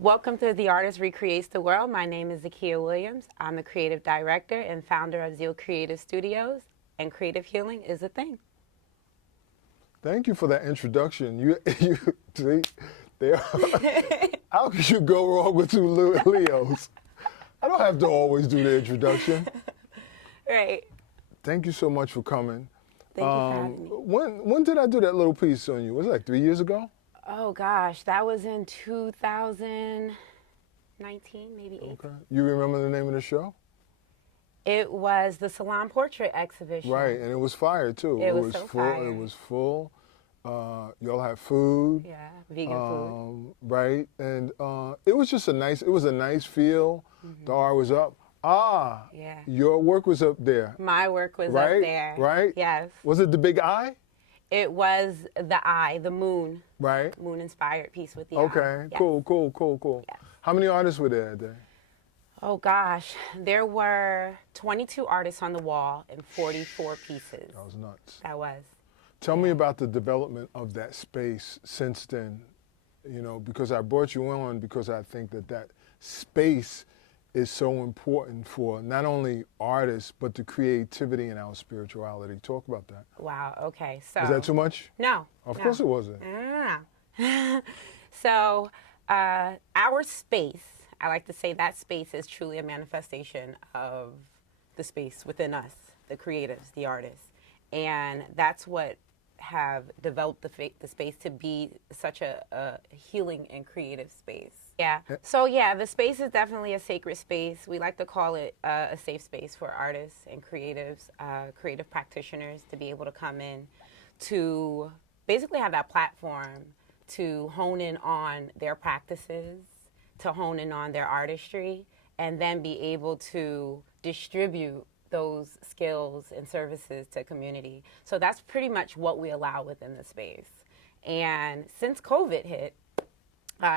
Welcome to The Artist Recreates the World. My name is Zakiyyah Williams. I'm the creative director and founder of ZealCre8tivez Studios, and creative healing is a thing. Thank you for that introduction. You see, how could you go wrong with two Leos? I don't have to always do the introduction. Right. Thank you so much for coming. Thank you for having me. When did I do that little piece on you? Was it like 3 years ago? Oh gosh, that was in 2019, maybe 18. Okay. You remember the name of the show? It was the Salon Portrait Exhibition. Right, and it was fire too. It was so full. fire. It was full. Y'all had food. Yeah, vegan food. Right, and it was just a nice. It was a nice feel. Mm-hmm. The art was up. Yeah. Your work was up there. My work was Right? up there. Right? Yes. Was it the big eye? It was the eye, the moon. Right. Moon-inspired piece with the eye. Okay. Yes. Cool. Yes. How many artists were there that day? Oh gosh, there were 22 artists on the wall and 44 pieces. That was nuts. That was. Tell me about the development of that space since then. You know, because I brought you on because I think that space is so important for not only artists, but the creativity and our spirituality. Talk about that. Wow, okay, so. Is that too much? No. Of course it wasn't. So, our space, I like to say that space is truly a manifestation of the space within us, the creatives, the artists. And that's what have developed the space to be such a healing and creative space. Yeah. So yeah, the space is definitely a sacred space. We like to call it a safe space for artists and creatives, creative practitioners to be able to come in to basically have that platform to hone in on their practices, to hone in on their artistry, and then be able to distribute those skills and services to community. So that's pretty much what we allow within the space. And since COVID hit,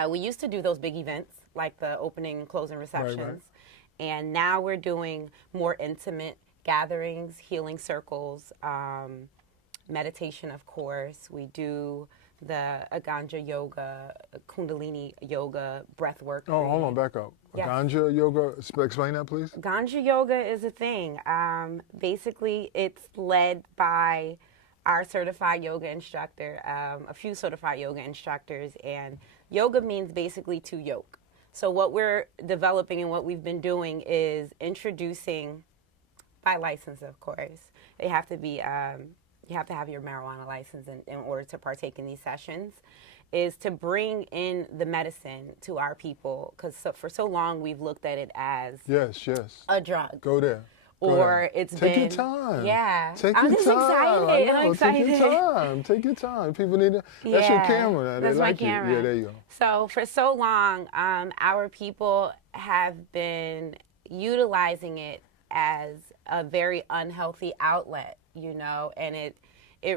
we used to do those big events like the opening and closing receptions. Right. And now we're doing more intimate gatherings, healing circles, meditation, of course. We do the Ganja yoga, Kundalini yoga, breath work. Oh, hold on, back up. Yes. Ganja yoga, explain that please. Ganja yoga is a thing. Basically, it's led by our certified yoga instructor, a few certified yoga instructors, and yoga means basically to yoke. So what we're developing and what we've been doing is introducing, by license of course, they have to be, you have to have your marijuana license in order to partake in these sessions, is to bring in the medicine to our people, because for so long we've looked at it as Yes. a drug. Go there. Or it's Take been... your time. Yeah. Take I'm your just time. excited. I know. I'm excited. Take your time. Take your time. People need to... That's your camera. That's they my like camera. You. Yeah, there you go. So for so long, our people have been utilizing it as a very unhealthy outlet, you know, and it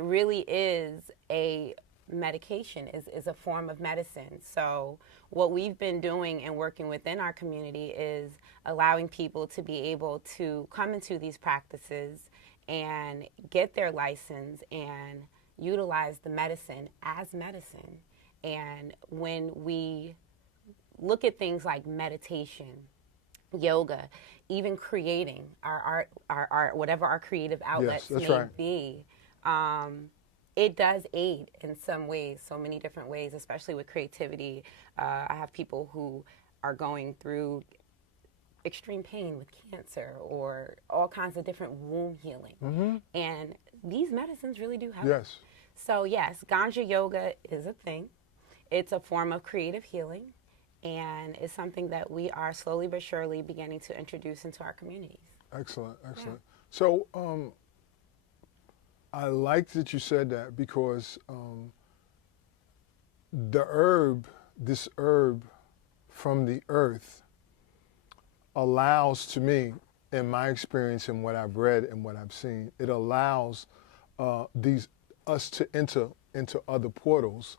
really is a medication, is a form of medicine. So what we've been doing and working within our community is allowing people to be able to come into these practices and get their license and utilize the medicine as medicine. And when we look at things like meditation, yoga, even creating our art, whatever our creative outlets may be, it does aid in some ways, so many different ways, especially with creativity. I have people who are going through extreme pain with cancer or all kinds of different wound healing. Mm-hmm. And these medicines really do help. Yes. So yes, Ganja yoga is a thing. It's a form of creative healing, and it's something that we are slowly but surely beginning to introduce into our communities. Excellent. Yeah. So I like that you said that because this herb from the earth allows, to me, in my experience and what I've read and what I've seen, it allows us to enter into other portals,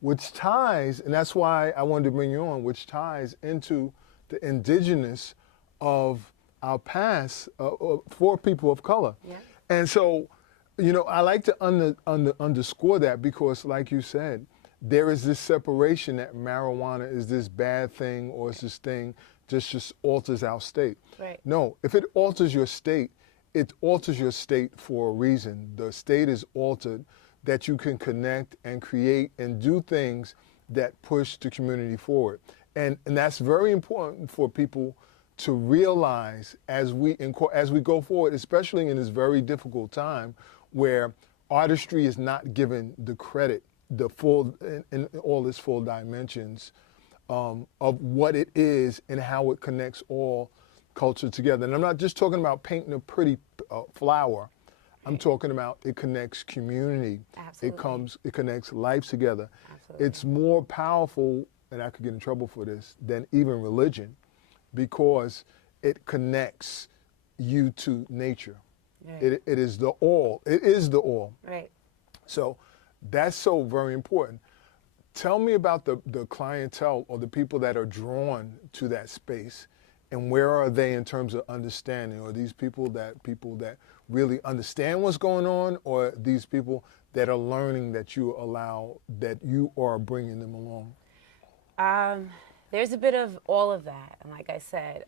which ties, and that's why I wanted to bring you on, which ties into the indigenous of our past for people of color. Yeah. And so, you know, I like to underscore that because, like you said, there is this separation that marijuana is this bad thing or it's this thing just alters our state. Right. No, if it alters your state, it alters your state for a reason. The state is altered that you can connect and create and do things that push the community forward. And that's very important for people to realize as we go forward, especially in this very difficult time where artistry is not given the credit, the full, in all its full dimensions of what it is and how it connects all culture together. And I'm not just talking about painting a pretty flower. I'm talking about it connects community. Absolutely. It connects life together. Absolutely. It's more powerful, and I could get in trouble for this, than even religion, because it connects you to nature. Right. It is the all. It is the all. Right. So that's so very important. Tell me about the clientele or the people that are drawn to that space, and where are they in terms of understanding? Are these people that really understand what's going on, or these people that are learning that you are bringing them along? There's a bit of all of that. And like I said,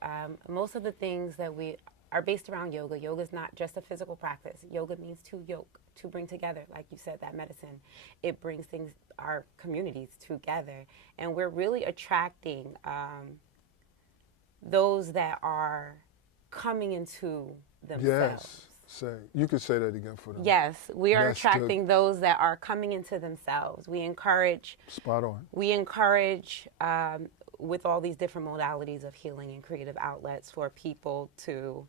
most of the things that we are based around yoga. Yoga is not just a physical practice. Yoga means to yoke, to bring together. Like you said, that medicine, it brings our communities together. And we're really attracting those that are coming into themselves. Yes. You could say that again for them. Yes, we are That's attracting those that are coming into themselves. We encourage. Spot on. We encourage, with all these different modalities of healing and creative outlets, for people to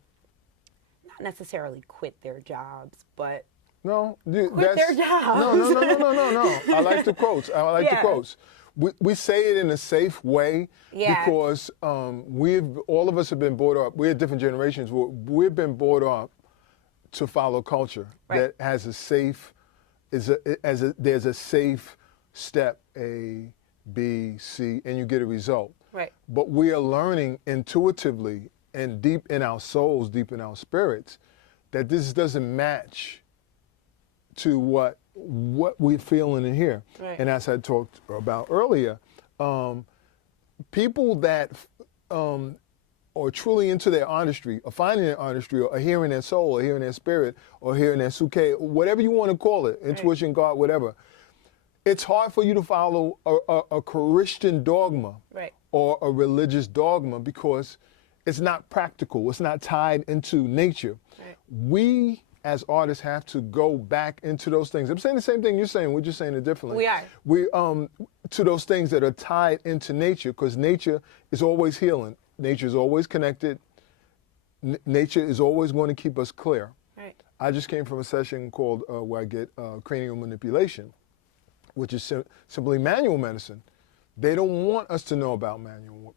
not necessarily quit their jobs, but quit their jobs. No. I like the quotes. The quotes. We say it in a safe way because all of us have been brought up. We're different generations. We've been brought up to follow culture that has a safe, there's a safe step, A, B, C, and you get a result. Right. But we are learning intuitively and deep in our souls, deep in our spirits, that this doesn't match to what we're feeling in here. Right. And as I talked about earlier, people that are truly into their artistry, or finding their artistry, or hearing their soul, or hearing their spirit, or hearing their suke, whatever you want to call it, intuition, God, whatever. It's hard for you to follow a Christian dogma or a religious dogma because it's not practical. It's not tied into nature. Right. We, as artists, have to go back into those things. I'm saying the same thing you're saying. We're just saying it differently. We are. We to those things that are tied into nature, because nature is always healing. Nature is always connected. Nature is always going to keep us clear. Right. I just came from a session called where I get Cranial Manipulation, which is simply manual medicine. They don't want us to know about manual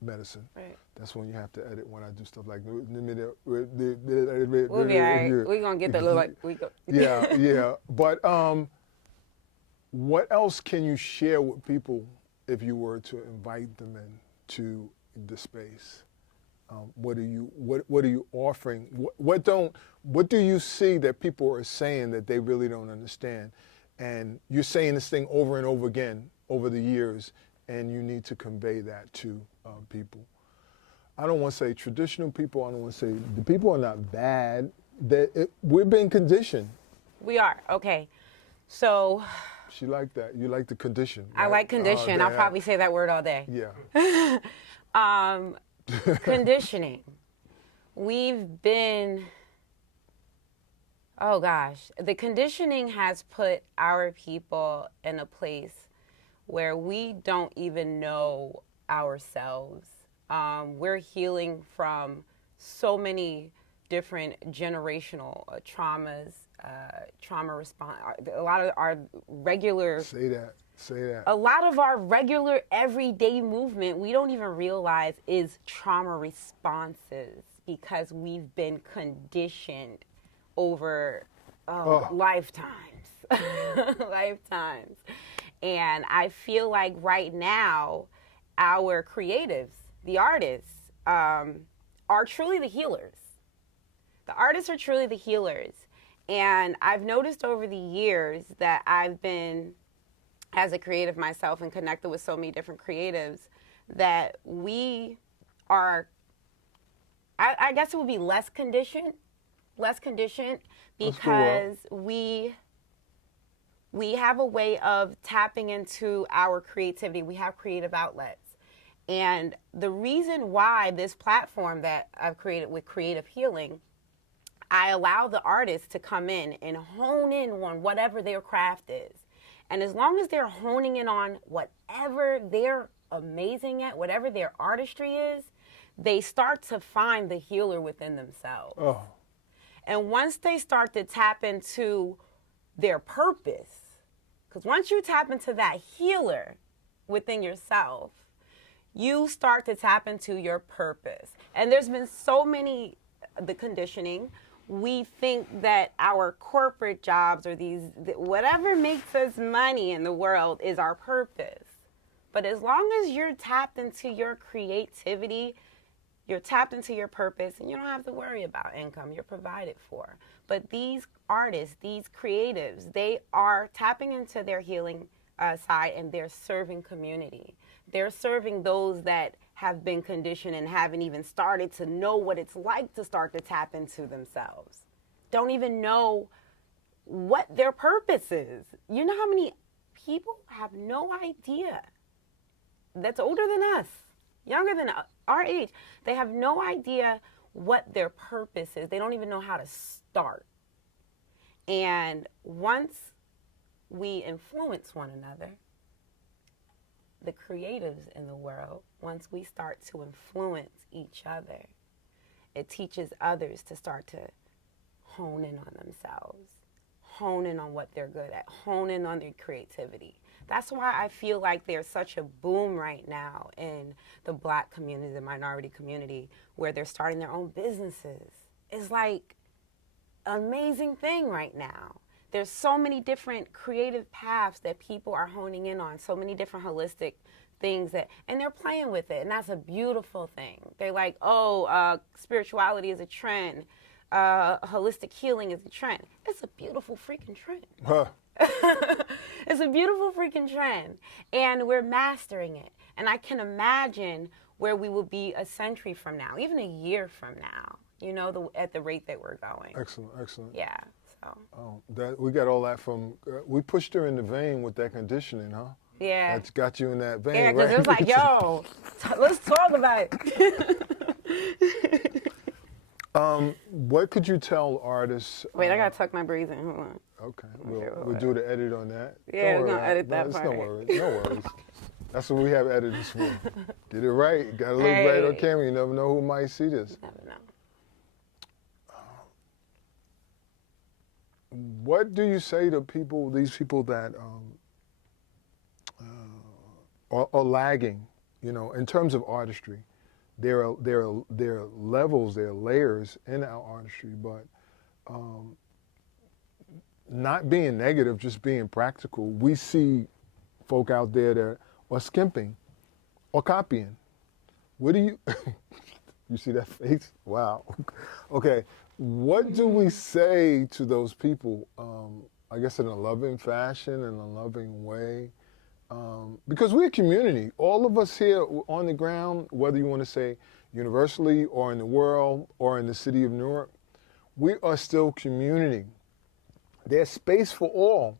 medicine. Right. That's when you have to edit when I do stuff like. We'll be all right. We're gonna get that little like we go. Yeah. But what else can you share with people if you were to invite them into the space? What are you offering? What do you see that people are saying that they really don't understand? And you're saying this thing over and over again over the years, and you need to convey that to people. I don't want to say traditional people. I don't want to say the people are not bad. We've been conditioned. We are. Okay. So. She liked that. You like the condition. Right? I like condition. I'll probably say that word all day. Yeah. Conditioning. We've been. Oh gosh, the conditioning has put our people in a place where we don't even know ourselves. We're healing from so many different generational traumas, trauma response. A lot of our regular... Say that. A lot of our regular everyday movement, we don't even realize is trauma responses because we've been conditioned over lifetimes. Lifetimes. And I feel like right now, our creatives, the artists, are truly the healers. The artists are truly the healers. And I've noticed over the years that I've been as a creative myself and connected with so many different creatives, that we are, I guess it would be less conditioned because we have a way of tapping into our creativity. We have creative outlets. And the reason why this platform that I've created with Creative Healing, I allow the artists to come in and hone in on whatever their craft is. And as long as they're honing in on whatever they're amazing at, whatever their artistry is, they start to find the healer within themselves. Oh. And once they start to tap into their purpose, because once you tap into that healer within yourself, you start to tap into your purpose. And there's been so many, the conditioning, we think that our corporate jobs or whatever makes us money in the world is our purpose. But as long as you're tapped into your creativity, you're tapped into your purpose, and you don't have to worry about income. You're provided for. But these artists, these creatives, they are tapping into their healing side, and they're serving community. They're serving those that have been conditioned and haven't even started to know what it's like to start to tap into themselves. Don't even know what their purpose is. You know how many people have no idea that's older than us, younger than our age. They have no idea what their purpose is. They don't even know how to start. And once we influence one another, the creatives in the world, once we start to influence each other, it teaches others to start to hone in on themselves, hone in on what they're good at, hone in on their creativity. That's why I feel like there's such a boom right now in the Black community, the minority community, where they're starting their own businesses. It's like an amazing thing right now. There's so many different creative paths that people are honing in on, so many different holistic things and they're playing with it, and that's a beautiful thing. They're like, spirituality is a trend, holistic healing is a trend. It's a beautiful freaking trend. Huh. It's a beautiful freaking trend, and we're mastering it. And I can imagine where we will be a century from now, even a year from now, you know, at the rate that we're going. Excellent, excellent. Yeah. So. Oh, we got all that from, we pushed her in the vein with that conditioning, huh? Yeah. That's got you in that vein, yeah, because right? it was like, yo, let's talk about it. What could you tell artists? Wait, I got to tuck my breathing. Hold on. Okay, we'll do the edit on that. Yeah, we're going to edit that part. No worries, no worries. That's what we have editors for. Get it right. Got to look right on camera. You never know who might see this. You never know. What do you say to these people that are lagging, you know, in terms of artistry? There are levels, there are layers in our artistry, but not being negative, just being practical. We see folk out there that are skimping or copying. What do you, you see that face? Wow. Okay. What do we say to those people, I guess in a loving fashion, in a loving way? Because we're a community. All of us here on the ground, whether you want to say universally or in the world or in the city of Newark, we are still community. There's space for all.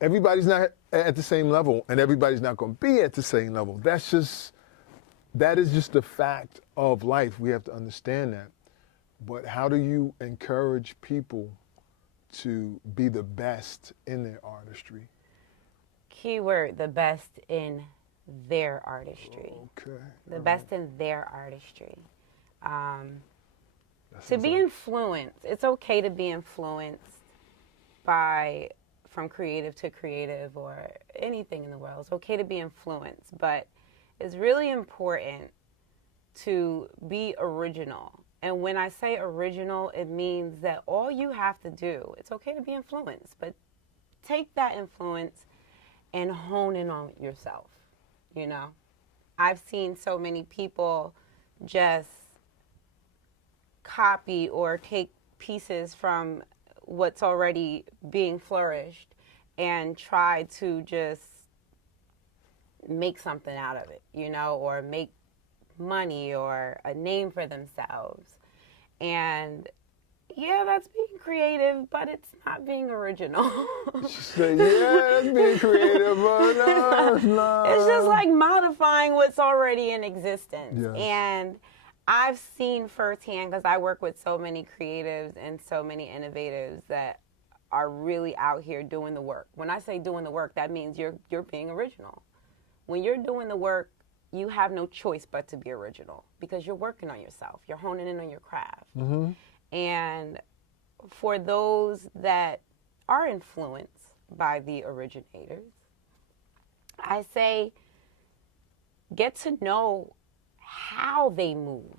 Everybody's not at the same level, and everybody's not going to be at the same level. That is just the fact of life. We have to understand that. But how do you encourage people to be the best in their artistry? Keyword, the best in their artistry. Okay. The best in their artistry. To be influenced, it's okay to be influenced from creative to creative or anything in the world. It's okay to be influenced, but it's really important to be original. And when I say original, it means that all you have to do, it's okay to be influenced, but take that influence and hone in on yourself, you know? I've seen so many people just copy or take pieces from what's already being flourished and try to just make something out of it, you know, or make money or a name for themselves. And yeah, that's being creative, but it's not being original. Yeah, that's being creative, but no, it's not. It's just like modifying what's already in existence. Yes. And I've seen firsthand, because I work with so many creatives and so many innovators that are really out here doing the work. When I say doing the work, that means you're being original. When you're doing the work, you have no choice but to be original, because you're working on yourself. You're honing in on your craft. Mm-hmm. And for those that are influenced by the originators, I say get to know how they move.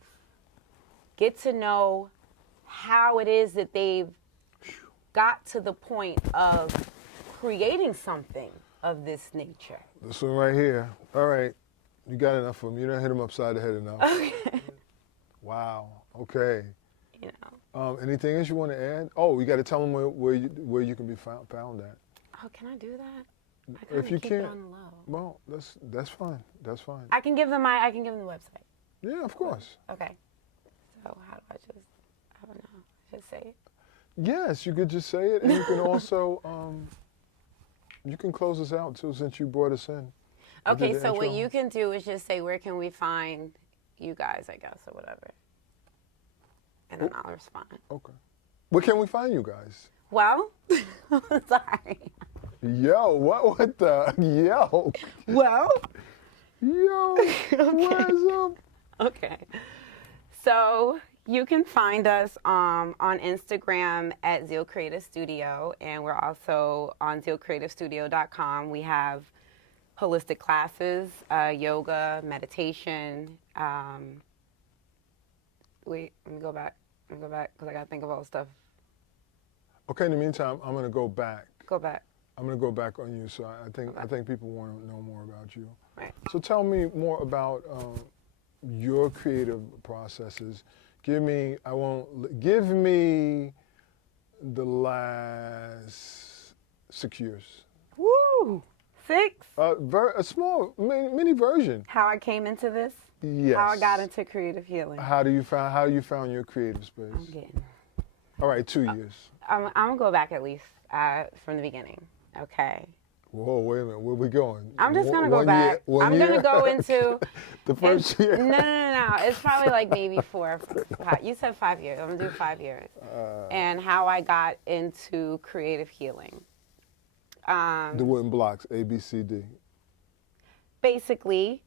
Get to know how it is that they've got to the point of creating something of this nature. This one right here. All right. You got enough of them. You don't hit them upside the head enough. Okay. Wow. Okay. You know. Anything else you want to add? Oh, you got to tell them where you can be found at. Oh, can I do that? If you keep can't, it on the low. well, that's fine. That's fine. I can give them the website. Yeah, of course. Okay. So how do I don't know, just say it? Yes, you could just say it, and you can also you can close us out too, since you brought us in. Okay, so what you can do is just say, where can we find you guys, I guess, or whatever. And then I'll respond. Okay. Where can we find you guys? Well, sorry. Yo, what the, yo. Well. Yo, what's up? Okay. So you can find us on Instagram at ZealCre8tivez Studio, and we're also on ZealCre8tivStudio.com. We have holistic classes, yoga, meditation. Wait, let me go back because I got to think of all the stuff. Okay, in the meantime, I'm going to go back. Go back. I'm going to go back on you, so I think people want to know more about you. Right. So tell me more about your creative processes. Give me the last 6 years. Woo! 6? A small mini version. How I came into this? Yes. How I got into creative healing. How you found your creative space? I'm getting. All right, 2 years. I'm gonna go back at least from the beginning. Okay. Whoa, wait a minute. Where we going? I'm just gonna go back. I'm gonna go into the first year. No. It's probably like maybe 4 or 5. You said 5 years. I'm gonna do 5 years. And how I got into creative healing. The wooden blocks, A, B, C, D. Basically.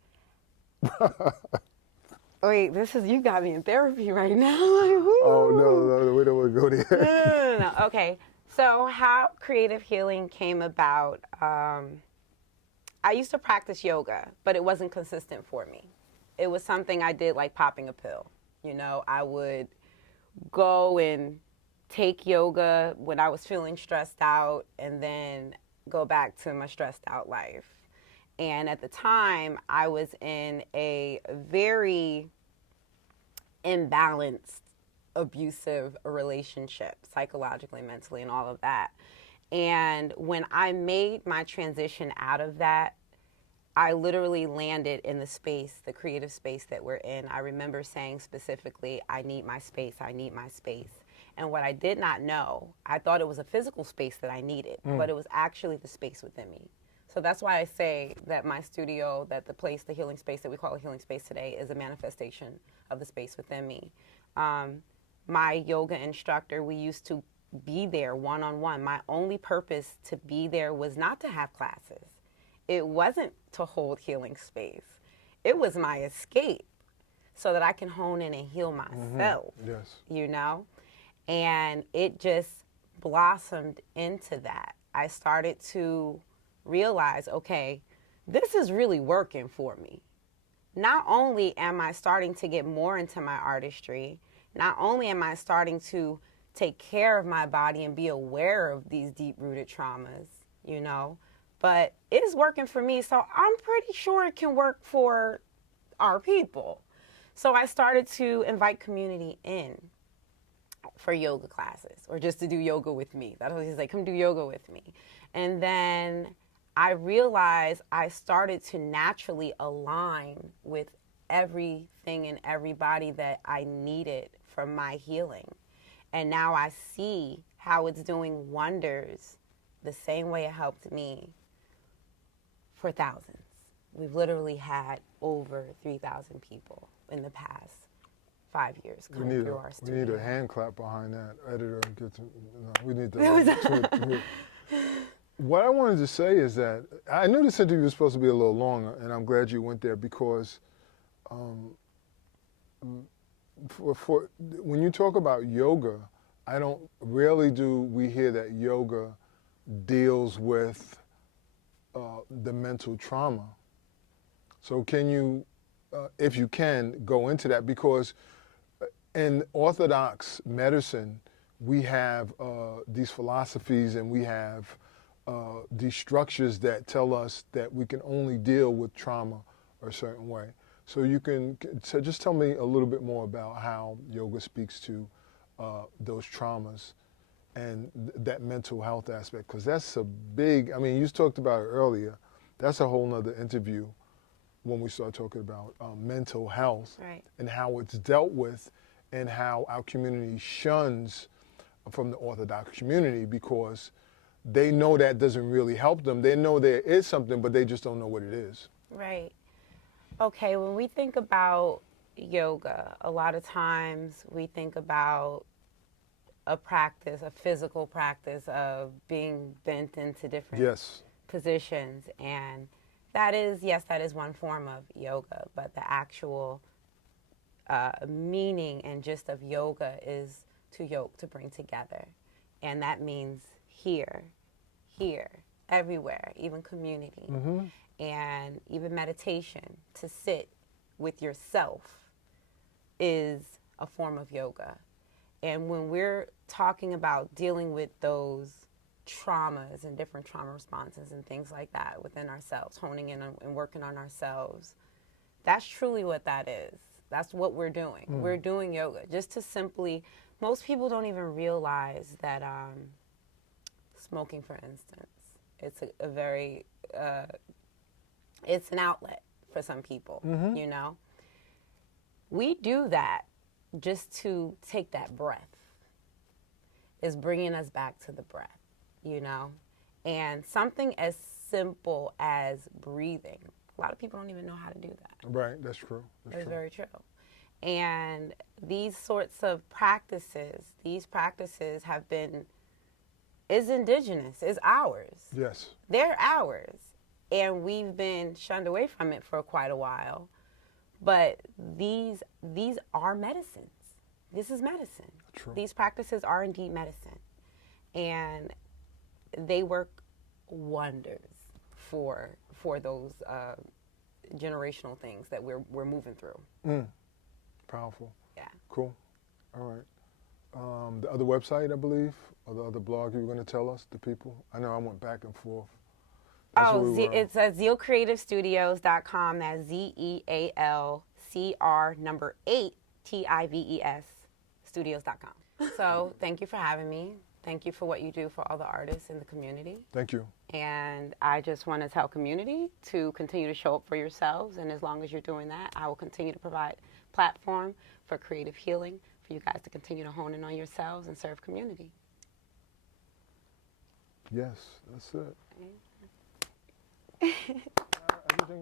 Wait, you got me in therapy right now. Oh, no, we don't want to go there. No. Okay, so how creative healing came about, I used to practice yoga, but it wasn't consistent for me. It was something I did like popping a pill. You know, I would go and take yoga when I was feeling stressed out and then go back to my stressed out life. And at the time, I was in a very imbalanced, abusive relationship, psychologically, mentally, and all of that. And when I made my transition out of that, I literally landed in the space, the creative space that we're in. I remember saying specifically, I need my space, I need my space. And what I did not know, I thought it was a physical space that I needed, but it was actually the space within me. So that's why I say that my studio, that the healing space that we call a healing space today, is a manifestation of the space within me. My yoga instructor, we used to be there one-on-one. My only purpose to be there was not to have classes. It wasn't to hold healing space. It was my escape so that I can hone in and heal myself, you know? And it just blossomed into that. I started to realize, okay, this is really working for me. Not only am I starting to get more into my artistry, not only am I starting to take care of my body and be aware of these deep-rooted traumas, you know, but it is working for me, so I'm pretty sure it can work for our people. So I started to invite community in. for yoga classes or just to do yoga with me. That's what he's like, come do yoga with me. And then I realized I started to naturally align with everything and everybody that I needed for my healing. And now I see how it's doing wonders the same way it helped me for thousands. We've literally had over 3,000 people in the past 5 years coming through our studio. We need a hand clap behind that, editor. We need to. What I wanted to say is that I knew this interview was supposed to be a little longer, and I'm glad you went there because when you talk about yoga, rarely do we hear that yoga deals with the mental trauma. So can you, if you can, go into that? Because in Orthodox medicine, we have these philosophies and we have these structures that tell us that we can only deal with trauma a certain way. So so just tell me a little bit more about how yoga speaks to those traumas and that mental health aspect, because that's a big, I mean, you talked about it earlier, that's a whole nother interview when we start talking about mental health, right, and how it's dealt with and how our community shuns from the Orthodox community because they know that doesn't really help them. They know there is something, but they just don't know what it is. Right. Okay, when we think about yoga, a lot of times we think about a practice, a physical practice of being bent into different positions. And that is, yes, that is one form of yoga, but the actual meaning and gist of yoga is to yoke, to bring together. And that means here, everywhere, even community. Mm-hmm. And even meditation, to sit with yourself is a form of yoga. And when we're talking about dealing with those traumas and different trauma responses and things like that within ourselves, honing in and working on ourselves, that's truly what that is. That's what we're doing. We're doing yoga just to simply, most people don't even realize that smoking, for instance, it's a very, it's an outlet for some people, you know? We do that just to take that breath. Is bringing us back to the breath, you know? And something as simple as breathing. A lot of people don't even know how to do that. Right, that's true. That's very true. And these sorts of practices, have been, is indigenous, is ours. Yes. They're ours. And we've been shunned away from it for quite a while. But these are medicines. This is medicine. True. These practices are indeed medicine. And they work wonders for those generational things that we're moving through. Powerful. Yeah. Cool. All right. The other website, I believe, or the other blog you were going to tell us, the people? I know I went back and forth. It's ZealCre8tivez.com. That's ZealCre8tivez Studios.com. So thank you for having me. Thank you for what you do for all the artists in the community. Thank you. And I just want to tell community to continue to show up for yourselves. And as long as you're doing that, I will continue to provide platform for creative healing, for you guys to continue to hone in on yourselves and serve community. Yes, that's it.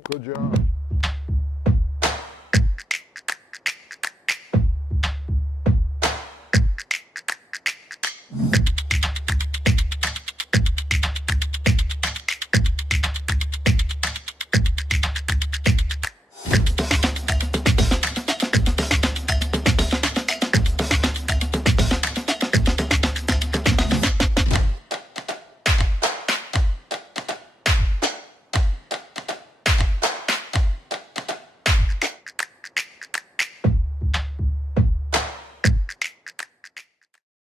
Good job.